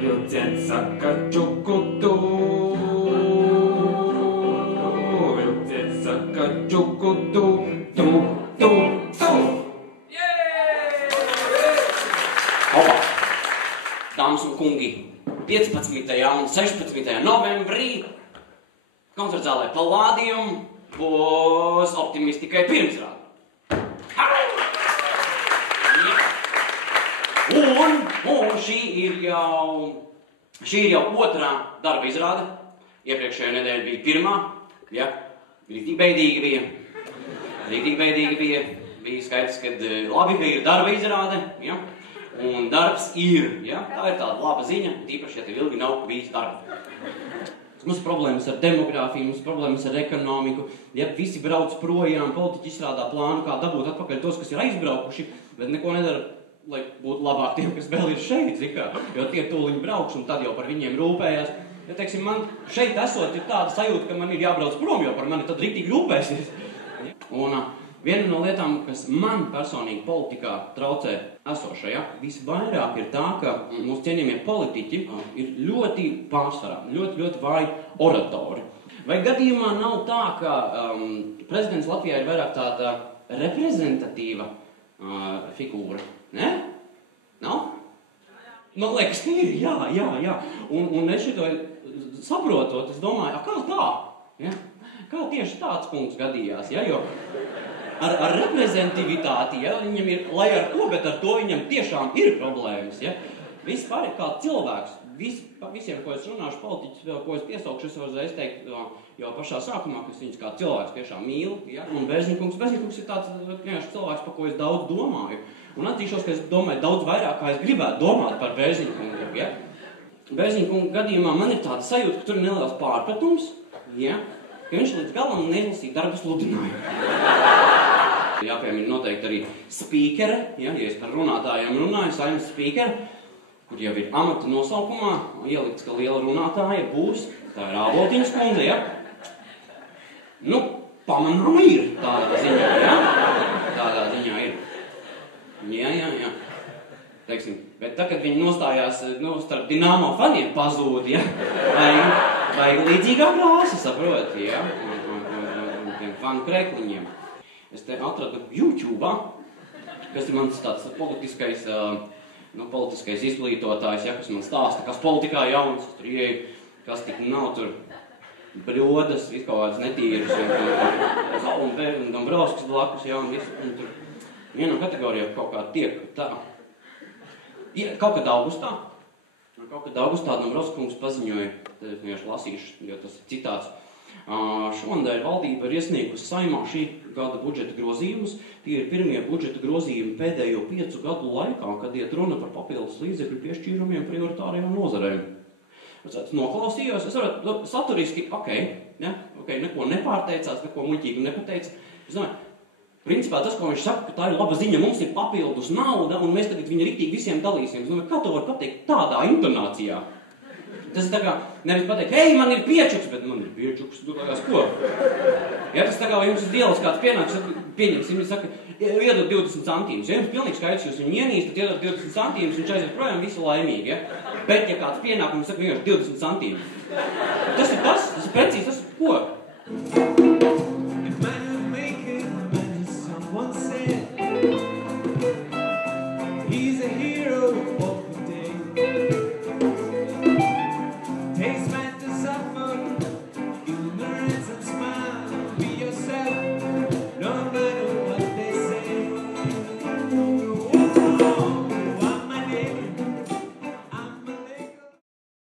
Vilciens saka čukutu. Vilciens saka čukutu. Tu. Opa! Dāmas un kungi, 15. un 16. novembrī koncertzālē Palladium būs Optimistikai pirmsrāde. Un šī ir jau otrā darba izrāde. Iepriekšējā nedēļa bija pirmā. Ja? Rītīgi beidīgi bija. Bija skaidrs, ka labi, ka ir darba izrāde. Ja? Un darbs ir. Ja? Tā ir tāda laba ziņa, tīpaši, ja tev ilgi nav bijis darba. Mums problēmas ar demogrāfiju, mums problēmas ar ekonomiku. Ja visi brauc projām, politiķi izstrādā plānu, kā dabūt atpakaļ tos, kas ir aizbraukuši, bet neko nedara, lai būtu labāk tiem, kas vēl ir šeit, jo tie tūliņi brauks un tad jau par viņiem rūpējās. Ja, teiksim, man šeit esot ir tāda sajūta, ka man ir jābrauc prom, jo par mani tad riktīgi rūpēsies. Un viena no lietām, kas man personīgi politikā traucē esošajā, visvairāk ir tā, ka mūsu cienījamie politiķi ir ļoti pārsvarā, ļoti vāji oratori. Vai gadījumā nav tā, ka prezidents Latvijā ir vairāk tāda reprezentatīva figūra? Ne? Nav? Man liekas, ka ir, jā. Un es šito saprotot, es domāju, kā tā? Ja? Kā tieši tāds punkts gadījās? Ja? Jo ar reprezentativitāti, ja, viņam ir, lai ar ko, bet ar to viņam tiešām ir problēmas. Ja? Vispār ir kā cilvēks. Visiem, ko es runāšu, politiķis, ko es piesaukšu, es varu uzreiz teikt jau pašā sākumā, ka es viņus kā cilvēks tiešām mīlu. Ja? Un Bērziņkungs ir tāds cilvēks, par ko es daudz domāju. Un atzīšos, ka es domāju daudz vairāk, kā es gribētu domāt par Bērziņkungu. Ja? Bērziņkungu gadījumā man ir tāda sajūta, ka tur ir neliels pārpratums, ja? Ka viņš līdz galam neizlasīja darba sludinājumu. Jāpiemina noteikti arī spīkere, ja es par runātājiem runāju, Saeimas spīkere, kur jau ir amata nosaukumā, ielikts, ka liela runātāja būs, tā ir Āboltiņas kundze, ja? Nu, pamanām ir tādā ziņā, ja? Tādā ziņā ir. Jā. Teiksim, bet tā, kad viņi nostājās, starp Dinamo faniem pazūd, ja? Vai līdzīgā krāsa, saproti, ja? Un tiem fanu krekliņiem. Es te atradu YouTube'ā, kas ir mans tāds politiskais izglītotājs, ja, kas man stāsta, kas politikā jauns, tur ieeju, kas tik nav tur bļodas, viskaut kādas netīras, un Dombrovskis blakus, ja, un visu, un tur viena kategorija kaut kā tiek tā. Kaut kad augustā Dombrovskis kungs paziņoja, tad es vienkārši lasīšu, jo tas ir citāts. Šonadēļ valdība ir iesniegusi Saeimā šī gada budžeta grozījumus. Tie ir pirmie budžeta grozījumi pēdējo 5 gadu laikā, kad iet runa par papildus līdzekļu piešķīrumiem prioritārajām nozarēm. Es noklausījos, es varu saturiski, neko nepārteicās, neko muļķīgu nepateica. Es domāju, principā tas, ko viņš saka, ka tā ir laba ziņa, mums ir papildus nauda, un mēs tagad viņu riktīgi visiem dalīsim. Es domāju, kā to var pateikt tādā intonācijā? Tas ir tā kā, nevis pateikt, hei, man ir piečuks, bet man ir piečuks, tu kāds ko? Ja tas tā kā, vai jums ir dielas kāds pienāks, pieņemsim, viņi saka, iedod 20 centīmus. Ja jums pilnīgi skaidrs, jūs viņu ienīstat, iedod 20 centīmus, viņš aiziet projām visi laimīgi, ja? Bet, ja kāds pienāk, viņš saka vienkārši 20 centīmus. Tas ir precīzi, tas ir ko?